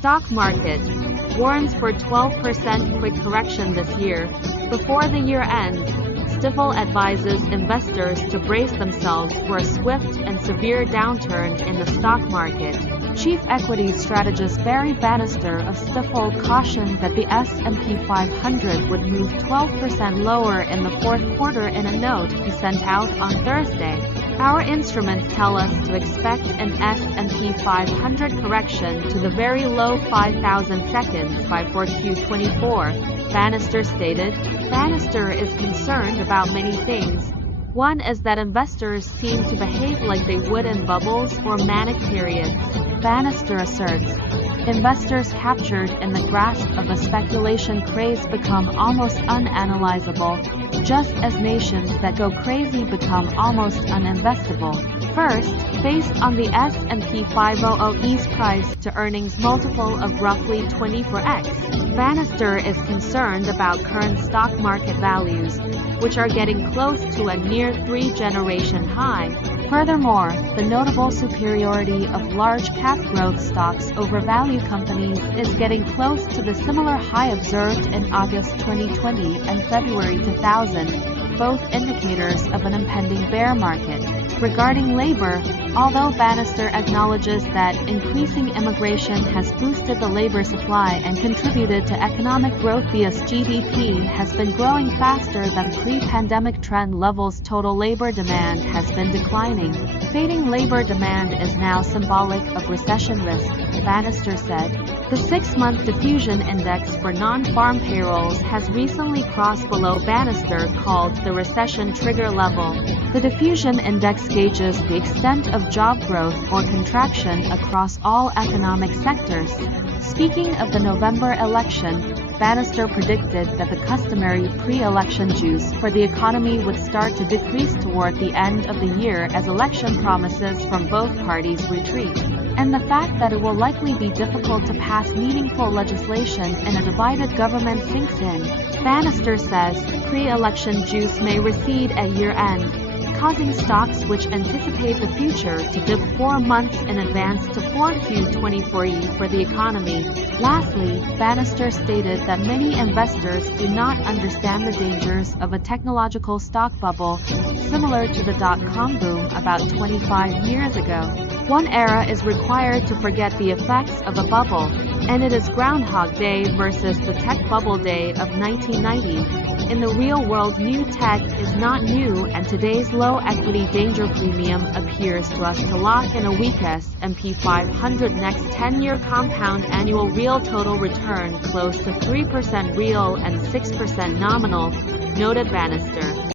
Stock market warns for 12% quick correction this year. Before the year ends, Stifel advises investors to brace themselves for a swift and severe downturn in the stock market. Chief equity strategist Barry Bannister of Stifel cautioned that the S&P 500 would move 12% lower in the fourth quarter in a note he sent out on Thursday. Our instruments tell us to expect an S&P 500 correction to the very low 5,000 seconds by 4Q24, Bannister stated. Bannister is concerned about many things. One is that investors seem to behave like they would in bubbles or manic periods. Bannister asserts, investors captured in the grasp of a speculation craze become almost unanalyzable, just as nations that go crazy become almost uninvestable. First, based on the S&P 500's price-to-earnings multiple of roughly 24x, Bannister is concerned about current stock market values, which are getting close to a near three-generation high. Furthermore, the notable superiority of large-cap growth stocks over value companies is getting close to the similar high observed in August 2020 and February 2000, both indicators of an impending bear market. Regarding labor, although Bannister acknowledges that increasing immigration has boosted the labor supply and contributed to economic growth, vs. GDP has been growing faster than pre-pandemic trend levels, total labor demand has been declining. Fading labor demand is now symbolic of recession risk, Bannister said. The 6-month diffusion index for non-farm payrolls has recently crossed below Bannister called the recession trigger level. The diffusion index gauges the extent of job growth or contraction across all economic sectors. Speaking of the November election, Bannister predicted that the customary pre-election juice for the economy would start to decrease toward the end of the year as election promises from both parties retreat, and the fact that it will likely be difficult to pass meaningful legislation in a divided government sinks in. Bannister says pre-election juice may recede at year-end, causing stocks which anticipate the future to dip 4 months in advance to 4Q24 for the economy. Lastly, Bannister stated that many investors do not understand the dangers of a technological stock bubble similar to the dot-com boom about 25 years ago. One era is required to forget the effects of a bubble, and it is Groundhog Day versus the tech bubble day of 1990. In the real world, new tech is not new, and today's low equity danger premium appears to us to lock in a weak S&P 500 next 10-year compound annual real total return close to 3% real and 6% nominal, noted Bannister.